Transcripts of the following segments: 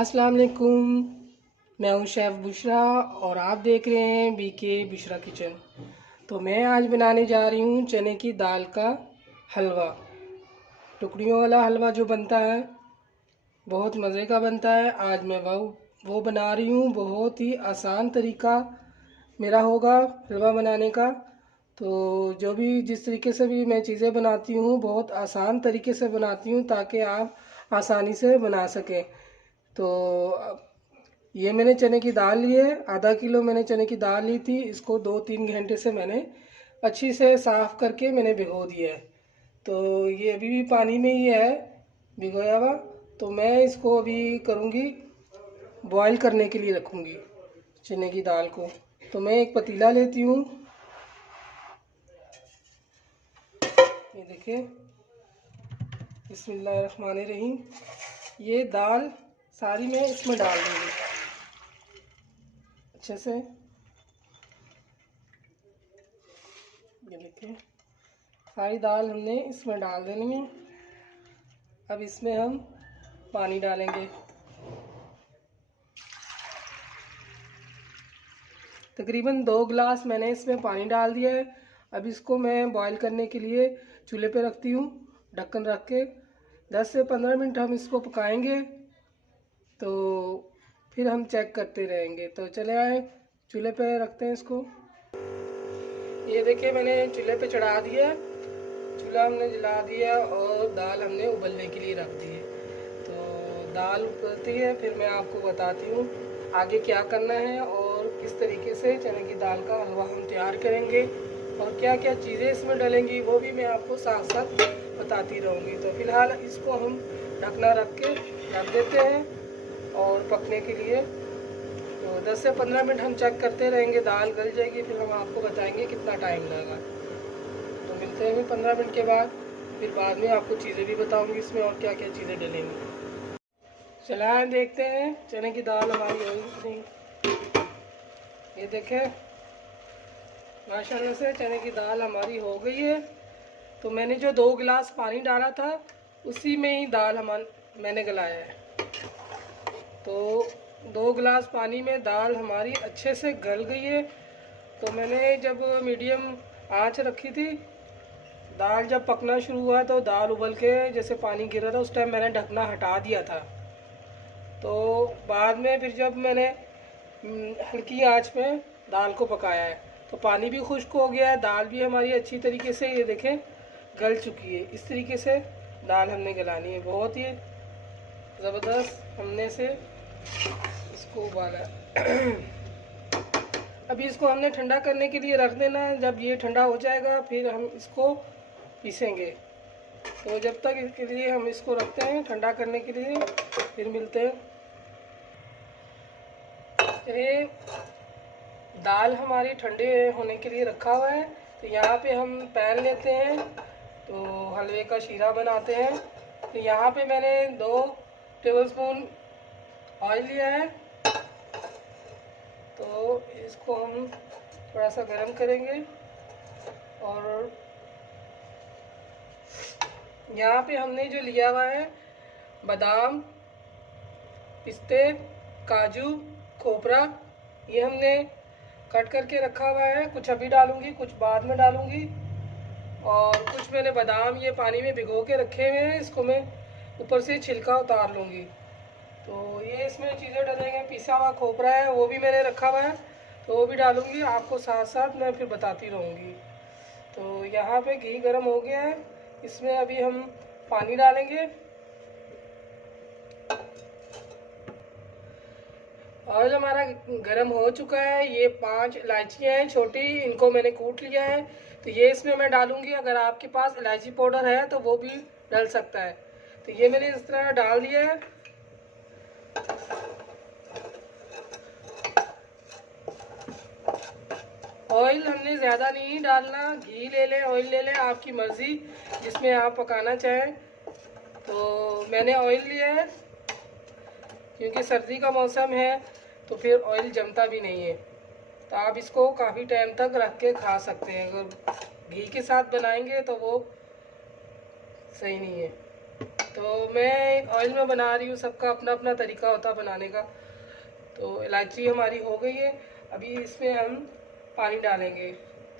अस्सलाम वालेकुम। मैं हूं शेफ़ बुशरा और आप देख रहे हैं बीके बुशरा किचन। तो मैं आज बनाने जा रही हूं चने की दाल का हलवा। टुकड़ियों वाला हलवा जो बनता है बहुत मज़े का बनता है। आज मैं वो बना रही हूं। बहुत ही आसान तरीका मेरा होगा हलवा बनाने का। तो जो भी जिस तरीके से भी मैं चीज़ें बनाती हूँ बहुत आसान तरीके से बनाती हूँ ताकि आप आसानी से बना सकें। तो ये मैंने चने की दाल ली है, आधा किलो मैंने चने की दाल ली थी। इसको 2-3 घंटे से मैंने अच्छी से साफ़ करके मैंने भिगो दिया है। तो ये अभी भी पानी में ही है भिगोया हुआ। तो मैं इसको अभी करूँगी बॉईल करने के लिए रखूँगी चने की दाल को। तो मैं एक पतीला लेती हूँ, ये देखिए, बिस्मिल्लाहिर्रहमानिर्रहीम। ये दाल सारी मैं इसमें डाल दूँगी अच्छे से। ये देखिए सारी दाल हमने इसमें डाल देनी है। अब इसमें हम पानी डालेंगे, तकरीबन 2 गिलास मैंने इसमें पानी डाल दिया है। अब इसको मैं बॉईल करने के लिए चूल्हे पे रखती हूँ ढक्कन रख के। 10 से 15 मिनट हम इसको पकाएंगे, तो फिर हम चेक करते रहेंगे। तो चले आए चूल्हे पे रखते हैं इसको। ये देखिए मैंने चूल्हे पे चढ़ा दिया, चूल्हा हमने जला दिया और दाल हमने उबलने के लिए रख दी है। तो दाल उबलती है फिर मैं आपको बताती हूँ आगे क्या करना है और किस तरीके से चने की दाल का हलवा हम तैयार करेंगे और क्या क्या चीज़ें इसमें डलेंगी वो भी मैं आपको साथ साथ बताती रहूँगी। तो फिलहाल इसको हम ढकना रख के रख देते हैं और पकने के लिए। तो 10 से 15 मिनट हम चेक करते रहेंगे, दाल गल जाएगी फिर हम आपको बताएंगे कितना टाइम लगा। तो मिलते हैं फिर 15 मिनट के बाद। फिर बाद में आपको चीज़ें भी बताऊंगी इसमें और क्या क्या चीज़ें डलेंगी। चलाएं देखते हैं चने की दाल हमारी हो गई। ये देखें माशाल्लाह से चने की दाल हमारी हो गई है। तो मैंने जो 2 गिलास पानी डाला था उसी में ही दाल मैंने गलाया है। तो 2 गिलास पानी में दाल हमारी अच्छे से गल गई है। तो मैंने जब मीडियम आंच रखी थी, दाल जब पकना शुरू हुआ तो दाल उबल के जैसे पानी गिर रहा था उस टाइम मैंने ढकना हटा दिया था। तो बाद में फिर जब मैंने हल्की आंच में दाल को पकाया है तो पानी भी खुश्क हो गया है, दाल भी हमारी अच्छी तरीके से ये देखें गल चुकी है। इस तरीके से दाल हमने गलानी है। बहुत ही ज़बरदस्त हमने से इसको उबाला। अभी इसको हमने ठंडा करने के लिए रख देना है। जब ये ठंडा हो जाएगा फिर हम इसको पीसेंगे। तो जब तक इसके लिए हम इसको रखते हैं ठंडा करने के लिए, फिर मिलते हैं। ये दाल हमारी ठंडे होने के लिए रखा हुआ है। तो यहाँ पे हम पैन लेते हैं, तो हलवे का शीरा बनाते हैं। तो यहाँ पे मैंने 2 टेबलस्पून ऑयल लिया है। तो इसको हम थोड़ा सा गर्म करेंगे और यहाँ पे हमने जो लिया हुआ है बादाम, पिस्ते, काजू, खोपरा, ये हमने कट करके रखा हुआ है। कुछ अभी डालूंगी कुछ बाद में डालूंगी। और कुछ मैंने बादाम ये पानी में भिगो के रखे हुए हैं, इसको मैं ऊपर से छिलका उतार लूँगी। तो ये इसमें चीज़ें डलेंगे। पिसा हुआ खोपरा है वो भी मैंने रखा हुआ है, तो वो भी डालूँगी। आपको साथ साथ मैं फिर बताती रहूँगी। तो यहाँ पे घी गर्म हो गया है, इसमें अभी हम पानी डालेंगे। ऑयल हमारा गर्म हो चुका है। ये 5 इलायचियाँ हैं छोटी, इनको मैंने कूट लिया है। तो ये इसमें मैं डालूँगी। अगर आपके पास इलायची पाउडर है तो वो भी डल सकता है। तो ये मैंने इस तरह डाल दिया है। ऑयल हमने ज़्यादा नहीं डालना, घी ले लें ऑयल ले लें, आपकी मर्ज़ी जिसमें आप पकाना चाहें। तो मैंने ऑयल लिया है क्योंकि सर्दी का मौसम है तो फिर ऑयल जमता भी नहीं है। तो आप इसको काफ़ी टाइम तक रख के खा सकते हैं। अगर घी के साथ बनाएंगे तो वो सही नहीं है। तो मैं ऑयल में बना रही हूँ, सबका अपना अपना तरीका होता है बनाने का। तो इलायची हमारी हो गई है, अभी इसमें हम पानी डालेंगे।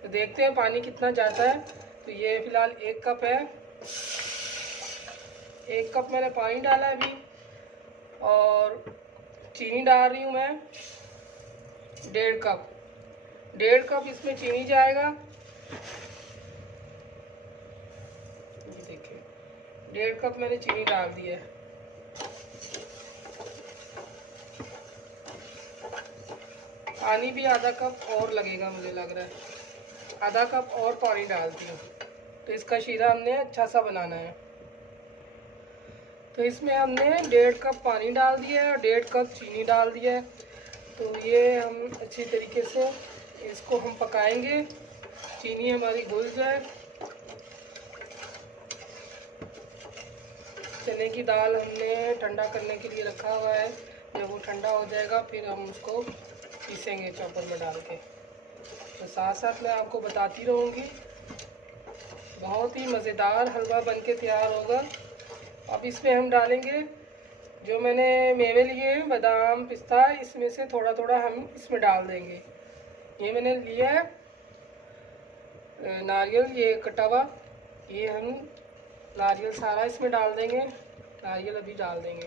तो देखते हैं पानी कितना जाता है। तो ये फ़िलहाल 1 कप है, 1 कप मैंने पानी डाला है अभी। और चीनी डाल रही हूँ मैं 1.5 कप इसमें चीनी जाएगा। ये देखिए 1.5 कप मैंने चीनी डाल दी है। पानी भी आधा कप और लगेगा, मुझे लग रहा है आधा कप और पानी डालती हूँ। तो इसका शीरा हमने अच्छा सा बनाना है। तो इसमें हमने 1.5 कप पानी डाल दिया है और 1.5 कप चीनी डाल दिया है। तो ये हम अच्छी तरीके से इसको हम पकाएंगे, चीनी हमारी घुल जाए। चने की दाल हमने ठंडा करने के लिए रखा हुआ है, जब वो ठंडा हो जाएगा फिर हम उसको पीसेंगे चॉपर में डाल के। तो साथ साथ मैं आपको बताती रहूँगी। बहुत ही मज़ेदार हलवा बनके तैयार होगा। अब इसमें हम डालेंगे जो मैंने मेवे लिए हैं, बादाम पिस्ता, इसमें से थोड़ा थोड़ा हम इसमें डाल देंगे। ये मैंने लिया है नारियल, ये कटा हुआ, ये हम नारियल सारा इसमें डाल देंगे। नारियल अभी डाल देंगे,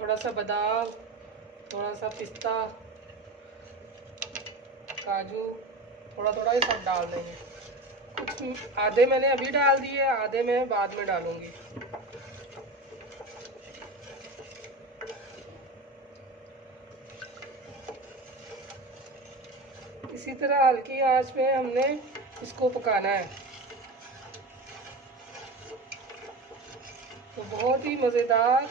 थोड़ा सा बादाम, थोड़ा सा पिस्ता, काजू, थोड़ा थोड़ा ये सब डाल देंगे। कुछ आधे मैंने अभी डाल दिए, आधे मैं बाद में डालूंगी। इसी तरह हल्की आंच में हमने इसको पकाना है। तो बहुत ही मज़ेदार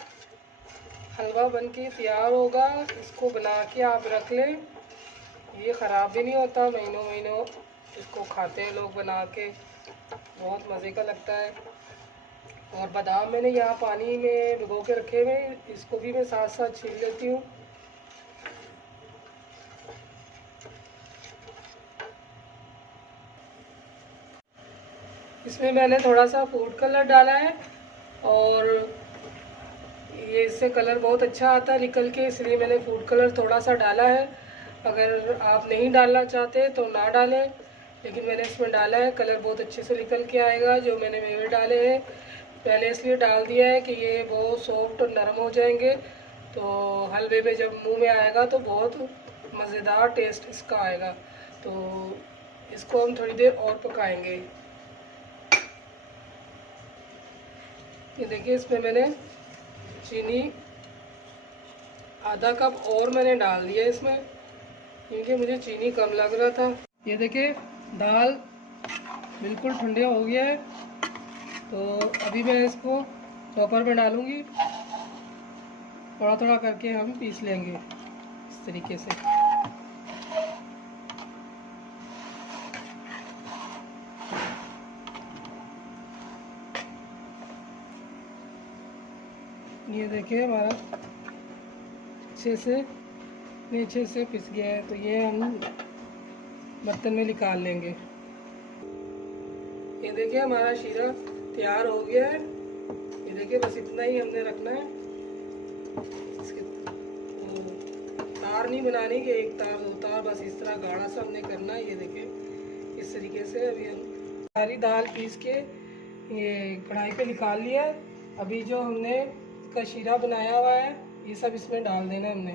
हलवा बनके तैयार होगा। इसको बना के आप रख लें, ये ख़राब भी नहीं होता, महीनों महीनों इसको खाते हैं लोग बना के, बहुत मज़े का लगता है। और बादाम मैंने यहाँ पानी में भिगो के रखे हुए, इसको भी मैं साथ साथ छील लेती हूँ। इसमें मैंने थोड़ा सा फूड कलर डाला है और ये इससे कलर बहुत अच्छा आता है निकल के, इसलिए मैंने फूड कलर थोड़ा सा डाला है। अगर आप नहीं डालना चाहते तो ना डालें, लेकिन मैंने इसमें डाला है, कलर बहुत अच्छे से निकल के आएगा। जो मैंने मेवे डाले हैं पहले इसलिए डाल दिया है कि ये बहुत सॉफ्ट और नरम हो जाएंगे, तो हलवे में जब मुंह में आएगा तो बहुत मज़ेदार टेस्ट इसका आएगा। तो इसको हम थोड़ी देर और पकाएंगे। ये देखिए इसमें मैंने चीनी आधा कप और मैंने डाल दिया इसमें, क्योंकि मुझे चीनी कम लग रहा था। ये देखिए दाल बिल्कुल ठंडा हो गया है। तो अभी मैं इसको चॉपर में डालूंगी, थोड़ा थोड़ा करके हम पीस लेंगे इस तरीके से। ये देखिए हमारा अच्छे से नीचे से पिस गया है। तो ये हम बर्तन में निकाल लेंगे। ये देखिए हमारा शीरा तैयार हो गया है। ये देखिए बस इतना ही हमने रखना है। इसके तार नहीं बनाने के, एक तार दो तार, बस इस तरह गाढ़ा सा हमने करना है। ये देखिए इस तरीके से अभी हम सारी दाल पीस के ये कढ़ाई पे निकाल लिया। अभी जो हमने इसका शीरा बनाया हुआ है ये सब इसमें डाल देना है हमने।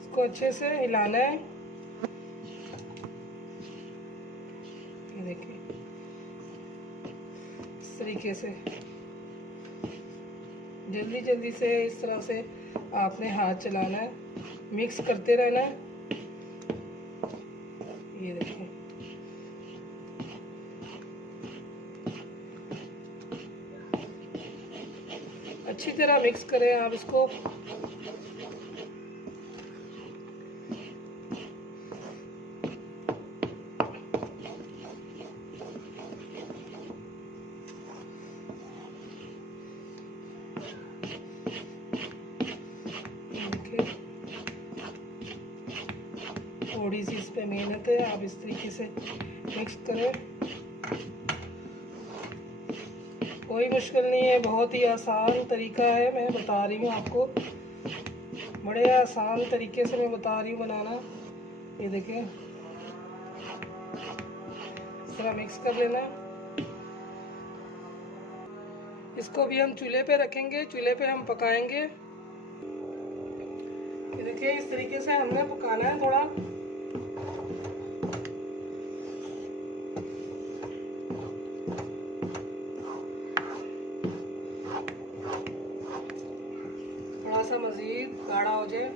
इसको अच्छे से हिलाना है। ये देखिए इस तरीके से जल्दी जल्दी से इस तरह से आपने हाथ चलाना है, मिक्स करते रहना है। ये देखिए अच्छी तरह मिक्स करें आप इसको। पे मेहनत है। आप इस तरीके से मिक्स करें, कोई मुश्किल नहीं है, बहुत ही आसान तरीका है। मैं बता रही हूँ आपको, बड़े आसान तरीके से मैं बता रही हूँ बनाना। ये देखिए, इस तरह मिक्स कर लेना। इसको भी हम चूल्हे पे रखेंगे, चूल्हे पे हम पकाएंगे। ये देखिए, इस तरीके से हमने पकाना है थोड़ा। थोड़ा सा मज़ीद गाढ़ा हो जाए।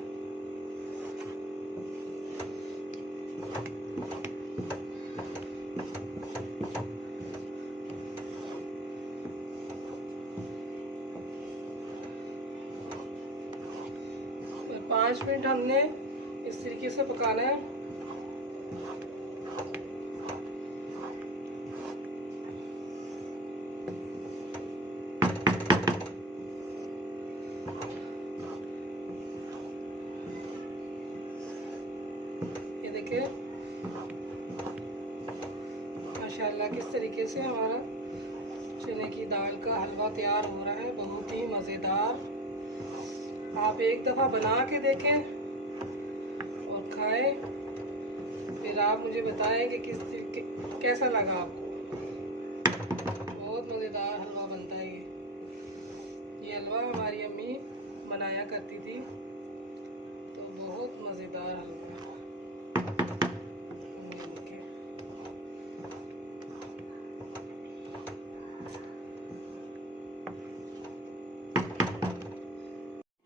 तो 5 मिनट हमने इस तरीके से पकाना है। ये देखिए माशाल्लाह किस तरीके से हमारा चने की दाल का हलवा तैयार हो रहा है, बहुत ही मज़ेदार। आप एक दफ़ा बना के देखें और खाएं, फिर आप मुझे बताएं कि कैसा लगा आपको। बहुत मज़ेदार हलवा बनता है ये हलवा हमारी अम्मी बनाया करती थी, तो बहुत मज़ेदार हलवा।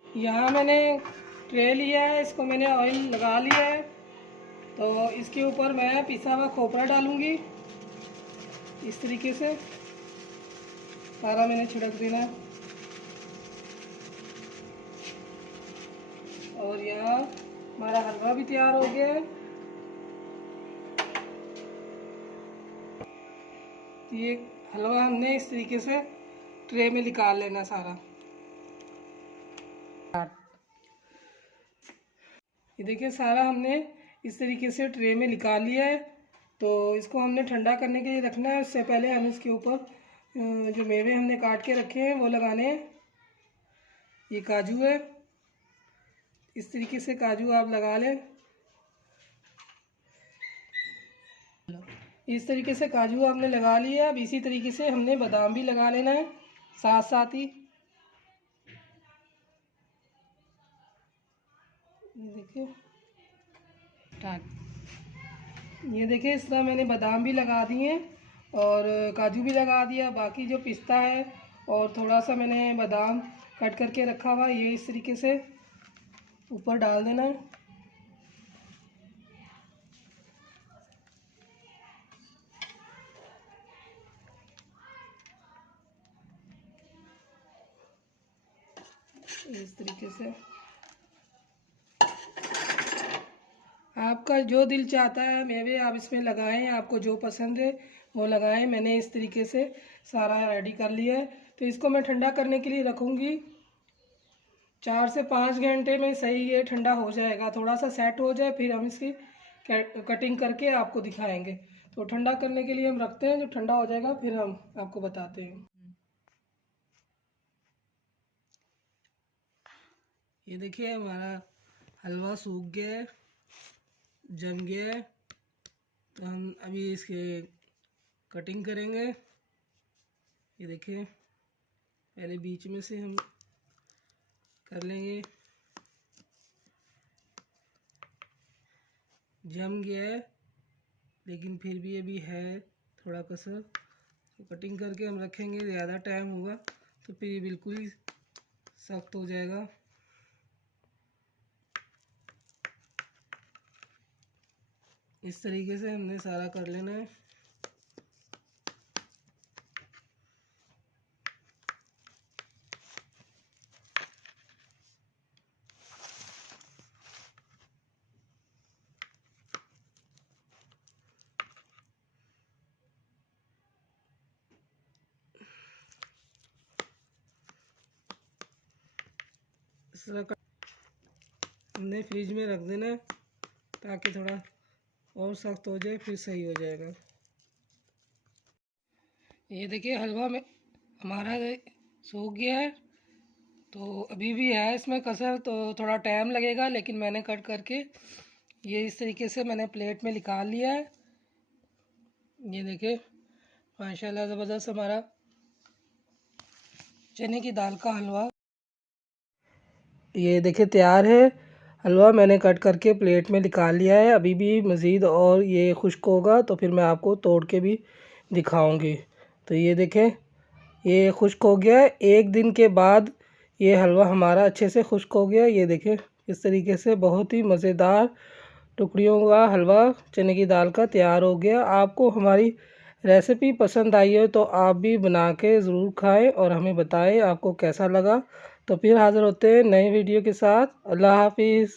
यहाँ मैंने ट्रे लिया है, इसको मैंने ऑयल लगा लिया है। तो इसके ऊपर मैं पिसा हुआ खोपरा डालूंगी। इस तरीके से सारा मैंने छिड़क देना है। और यहाँ हमारा हलवा भी तैयार हो गया है। ये हलवा हमने इस तरीके से ट्रे में निकाल लेना सारा। ये देखिए, सारा हमने इस तरीके से ट्रे में निकाल लिया है। तो इसको हमने ठंडा करने के लिए रखना है। उससे पहले हम इसके ऊपर जो मेवे हमने काट के रखे हैं वो लगाने हैं। ये काजू है, इस तरीके से काजू आप लगा लें। इस तरीके से काजू आपने लगा लिया। अब इसी तरीके से हमने बादाम भी लगा लेना है साथ साथ ही। ये देखिए इस तरह मैंने बादाम भी लगा दिए और काजू भी लगा दिया। बाकी जो पिस्ता है और थोड़ा सा मैंने बादाम कट करके रखा हुआ, ये इस तरीके से ऊपर डाल देना है। इस तरीके से आपका जो दिल चाहता है मेवे आप इसमें लगाएं, आपको जो पसंद है वो लगाएं। मैंने इस तरीके से सारा रेडी कर लिया है। तो इसको मैं ठंडा करने के लिए रखूँगी। 4 से 5 घंटे में सही ये ठंडा हो जाएगा। थोड़ा सा सेट हो जाए फिर हम इसकी कटिंग करके आपको दिखाएंगे। तो ठंडा करने के लिए हम रखते हैं, जब ठंडा हो जाएगा फिर हम आपको बताते हैं। ये देखिए हमारा हलवा सूख गया है, जम गया है। तो हम अभी इसके कटिंग करेंगे। ये देखिए, पहले बीच में से हम कर लेंगे। जम गया है लेकिन फिर भी अभी है थोड़ा कसर। तो कटिंग करके हम रखेंगे, ज़्यादा टाइम होगा तो फिर ये बिल्कुल ही सख्त हो जाएगा। इस तरीके से हमने सारा कर लेना है। इस तरह हमने फ्रिज में रख देना है ताकि थोड़ा और सख्त हो जाए फिर सही हो जाएगा। ये देखिए हलवा में हमारा सूख गया है। तो अभी भी है इसमें कसर, तो थोड़ा टाइम लगेगा, लेकिन मैंने कट करके ये इस तरीके से मैंने प्लेट में निकाल लिया है। ये देखिए माशाल्लाह ज़बरदस्त हमारा चने की दाल का हलवा ये देखिए तैयार है। हलवा मैंने कट करके प्लेट में निकाल लिया है। अभी भी मज़ीद और ये खुश्क होगा तो फिर मैं आपको तोड़ के भी दिखाऊंगी। तो ये देखें ये खुश्क हो गया है। एक दिन के बाद ये हलवा हमारा अच्छे से खुश्क हो गया। ये देखें इस तरीके से बहुत ही मज़ेदार टुकड़ियों का हलवा चने की दाल का तैयार हो गया। आपको हमारी रेसिपी पसंद आई हो तो आप भी बना के ज़रूर खाएं और हमें बताएं आपको कैसा लगा। तो फिर हाज़िर होते हैं नए वीडियो के साथ। अल्लाह हाफिज़।